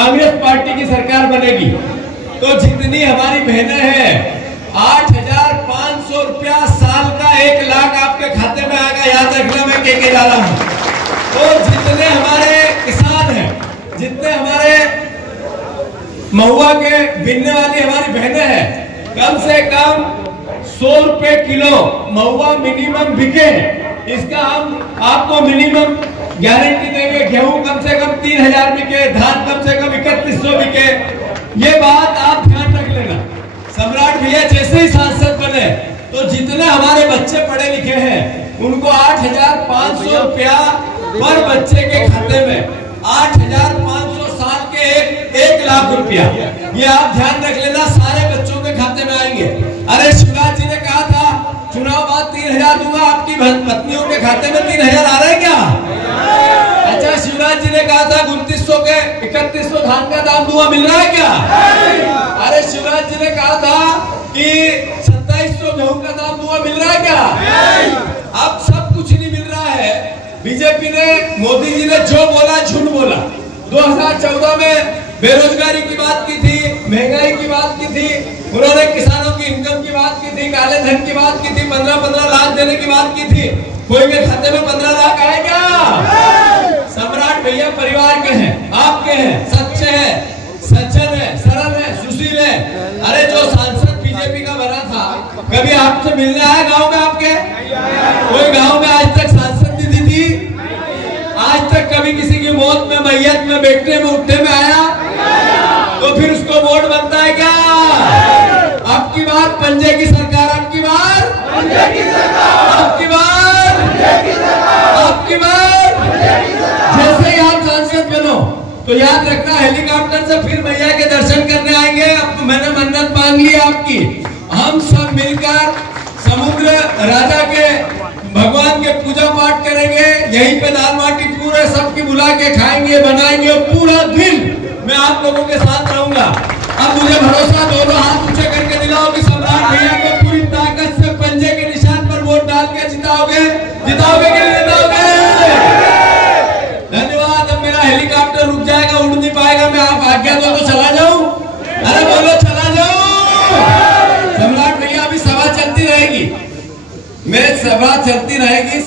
Congress party की सरकार बनेगी तो जितनी हमारी बहनें हैं 8,500 रुपया साल का 1 लाख आपके खाते में आएगा। याद रखना, मैं के जा रहा हूं। तो जितने हमारे किसान हैं, जितने हमारे महुआ के बिनने वाली हमारी बहनें हैं, कम से कम 100 रुपए किलो महुआ मिनिमम बिके, इसका हम आपको मिनिमम गारंटी देंगे। गेहूं कम से कम 3,000 बिके, धान कम से कम 3,100 बिके। ये बात आप ध्यान रख लेना। सम्राट भैया जैसे ही सांसद बने तो जितने हमारे बच्चे पढ़े लिखे हैं उनको 8,500 रुपया पर बच्चे के खाते में, 8,500 साल के 1 लाख रुपया, ये आप ध्यान रख लेना, सारे बच्चों के खाते में आएंगे। अरे शिवराज जी ने कहा था चुनाव बाद 3,000 दूंगा, आपकी पत्नियों के खाते में 3,000 आ रहे हैं क्या? अच्छा, शिवराज जी ने कहा था 2900 के 3,100 धान का दाम दूंगा, मिल रहा है क्या? अरे शिवराज जी ने कहा था कि 2,700 गेहूं का दाम दूंगा, मिल रहा है क्या? अब सब कुछ नहीं मिल रहा है। बीजेपी ने, मोदी जी ने जो बोला झूठ बोला। 2014 में बेरोजगारी की बात की थी, महंगाई की बात की थी, उन्होंने किसानों की इनकम की बात की थी, काले धन की बात की थी, 15-15 लाख देने की बात की थी। कोई के खाते में 15 लाख आए क्या? सम्राट भैया परिवार के हैं, आपके हैं, सच्चे हैं, सज्जन है, सरल है, सुशील है। अरे जो सांसद बीजेपी का बना था, कभी आपसे मिलने आया गांव में आपके? कोई गांव में आज तक सांसद दीदी थी? आज तक कभी किसी की मौत में, मैयत में, बैठने में, उठने में आया? तो फिर उसको वोट बनता है क्या? अब की बार पंजे की सरकार, अब की बार पंजे की सरकार, अब की बार पंजे की सरकार, अब की बार जैसे ही आप सांसद बनो तो याद रखना, हेलीकॉप्टर से फिर मैया के दर्शन करने आएंगे। अब मैंने मन्नत मांग ली आपकी, हम सब मिलकर समुद्र राजा के भगवान के पूजा पाठ करेंगे, यहीं पे दाल बाटी पूरे सबकी बुला के खाएंगे, बनाएंगे, और पूरा दिन मैं आप लोगों के साथ रहूंगा। अब मुझे भरोसा, दोनों हाथ ऊंचे करके दिलाओ कि सम्राट भैया को पूरी ताकत से पंजे के निशान पर वोट डाल के जिताओगे, जिताओगे कि नहीं जिताओगे? धन्यवाद। अब मेरा हेलीकॉप्टर रुक जाएगा, उड़ नहीं पाएगा, मैं आप आज्ञा दो तो चला जाऊं? अरे बोलो चला जाऊं? सम्राट भैया अभी सभा चलती रहेगी, मेरी सभा चलती रहेगी।